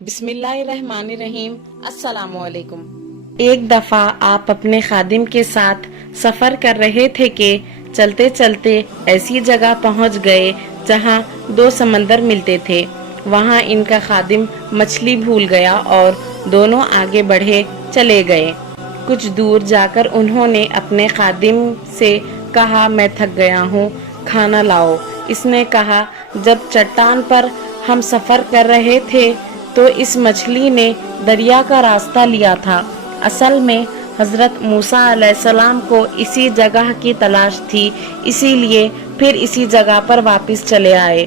بسم اللہ الرحمن الرحیم۔ السلام علیکم۔ ایک دفعہ آپ اپنے خادم کے ساتھ سفر کر رہے تھے کہ چلتے چلتے ایسی جگہ پہنچ گئے جہاں دو سمندر ملتے تھے۔ وہاں ان کا خادم مچھلی بھول گیا اور دونوں آگے بڑھے چلے گئے۔ کچھ دور جا کر انہوں نے اپنے خادم سے کہا، میں تھک گیا ہوں، کھانا لاؤ۔ اس نے کہا، جب چٹان پر ہم سفر کر رہے تھے تو اس مچھلی نے دریا کا راستہ لیا تھا۔ اصل میں حضرت موسیٰ علیہ السلام کو اسی جگہ کی تلاش تھی، اسی لیے پھر اسی جگہ پر واپس چلے آئے۔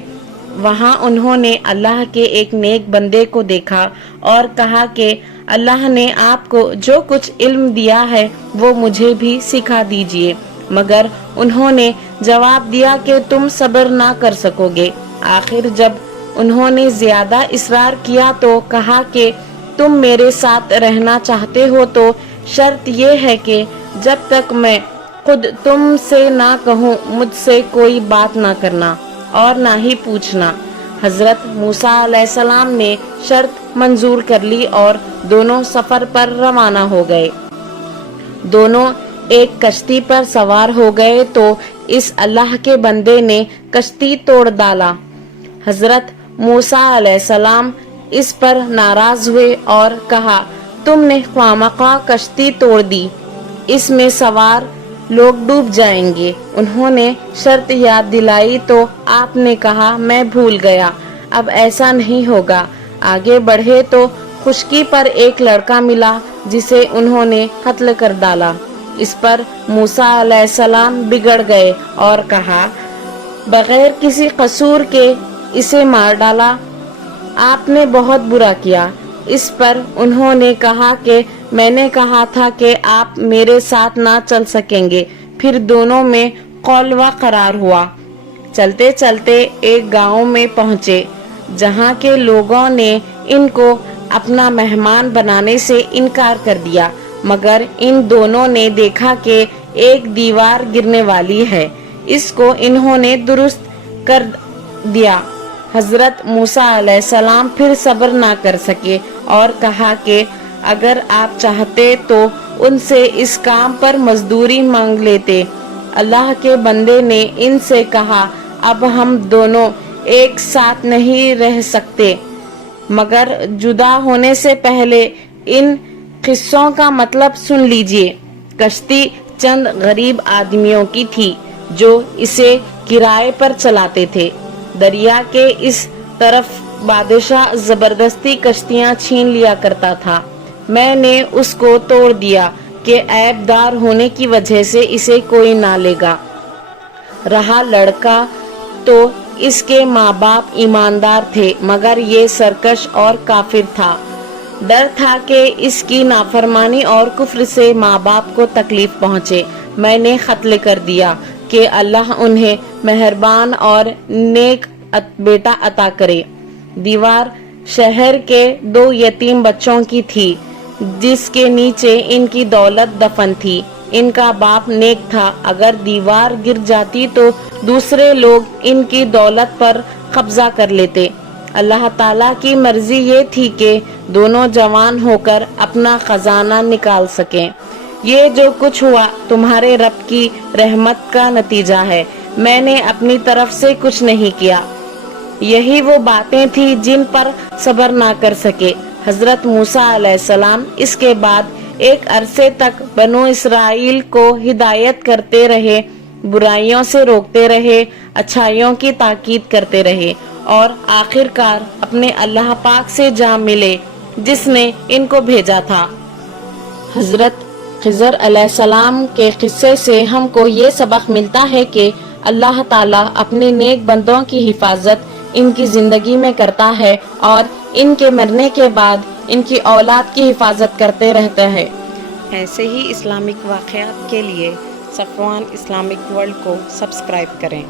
وہاں انہوں نے اللہ کے ایک نیک بندے کو دیکھا اور کہا کہ اللہ نے آپ کو جو کچھ علم دیا ہے وہ مجھے بھی سکھا دیجئے، مگر انہوں نے جواب دیا کہ تم صبر نہ کر سکو گے۔ آخر جب انہوں نے زیادہ اصرار کیا تو کہا کہ تم میرے ساتھ رہنا چاہتے ہو تو شرط یہ ہے کہ جب تک میں خود تم سے نہ کہوں مجھ سے کوئی بات نہ کرنا اور نہ ہی پوچھنا۔ حضرت موسیٰ علیہ السلام نے شرط منظور کر لی اور دونوں سفر پر روانہ ہو گئے۔ دونوں ایک کشتی پر سوار ہو گئے تو اس اللہ کے بندے نے کشتی توڑ ڈالا۔ حضرت موسیٰ علیہ السلام اس پر ناراض ہوئے اور کہا، تم نے خواہ مخواہ کشتی توڑ دی، اس میں سوار لوگ ڈوب جائیں گے۔ انہوں نے شرط یاد دلائی تو آپ نے کہا، میں بھول گیا، اب ایسا نہیں ہوگا۔ آگے بڑھے تو خشکی پر ایک لڑکا ملا جسے انہوں نے قتل کر ڈالا۔ اس پر موسیٰ علیہ السلام بگڑ گئے اور کہا، بغیر کسی قصور کے اسے مار ڈالا، آپ نے بہت برا کیا۔ اس پر انہوں نے کہا کہ میں نے کہا تھا کہ آپ میرے ساتھ نہ چل سکیں گے۔ پھر دونوں میں قول و قرار ہوا۔ چلتے چلتے ایک گاؤں میں پہنچے جہاں کے لوگوں نے ان کو اپنا مہمان بنانے سے انکار کر دیا، مگر ان دونوں نے دیکھا کہ ایک دیوار گرنے والی ہے، اس کو انہوں نے درست کر دیا۔ حضرت موسیٰ علیہ السلام پھر صبر نہ کر سکے اور کہا کہ اگر آپ چاہتے تو ان سے اس کام پر مزدوری مانگ لیتے۔ اللہ کے بندے نے ان سے کہا، اب ہم دونوں ایک ساتھ نہیں رہ سکتے، مگر جدا ہونے سے پہلے ان قصوں کا مطلب سن لیجئے۔ کشتی چند غریب آدمیوں کی تھی جو اسے کرائے پر چلاتے تھے۔ دریا کے اس طرف بادشاہ زبردستی کشتیاں چھین لیا کرتا تھا۔ میں نے اس کو توڑ دیا کہ عیب دار ہونے کی وجہ سے اسے کوئی نہ لے گا۔ رہا لڑکا تو اس کے ماں باپ ایماندار تھے، مگر یہ سرکش اور کافر تھا۔ ڈر تھا کہ اس کی نافرمانی اور کفر سے ماں باپ کو تکلیف پہنچے۔ میں نے قتل کر دیا کہ اللہ انہیں مہربان اور نیک بیٹا عطا کرے۔ دیوار شہر کے 2 یتیم بچوں کی تھی جس کے نیچے ان کی دولت دفن تھی۔ ان کا باپ نیک تھا، اگر دیوار گر جاتی تو دوسرے لوگ ان کی دولت پر قبضہ کر لیتے۔ اللہ تعالیٰ کی مرضی یہ تھی کہ دونوں جوان ہو کر اپنا خزانہ نکال سکیں۔ یہ جو کچھ ہوا تمہارے رب کی رحمت کا نتیجہ ہے، میں نے اپنی طرف سے کچھ نہیں کیا۔ یہی وہ باتیں تھیں جن پر صبر نہ کر سکے۔ حضرت موسیٰ علیہ السلام اس کے بعد ایک عرصے تک بنو اسرائیل کو ہدایت کرتے رہے، برائیوں سے روکتے رہے، اچھائیوں کی تاکید کرتے رہے اور آخر کار اپنے اللہ پاک سے جا ملے جس نے ان کو بھیجا تھا۔ حضرت خضر علیہ السلام کے قصے سے ہم کو یہ سبق ملتا ہے کہ اللہ تعالیٰ اپنے نیک بندوں کی حفاظت ان کی زندگی میں کرتا ہے اور ان کے مرنے کے بعد ان کی اولاد کی حفاظت کرتے رہتا ہے۔ ایسے ہی اسلامک واقعات کے لیے صفوان اسلامک ورلڈ کو سبسکرائب کریں۔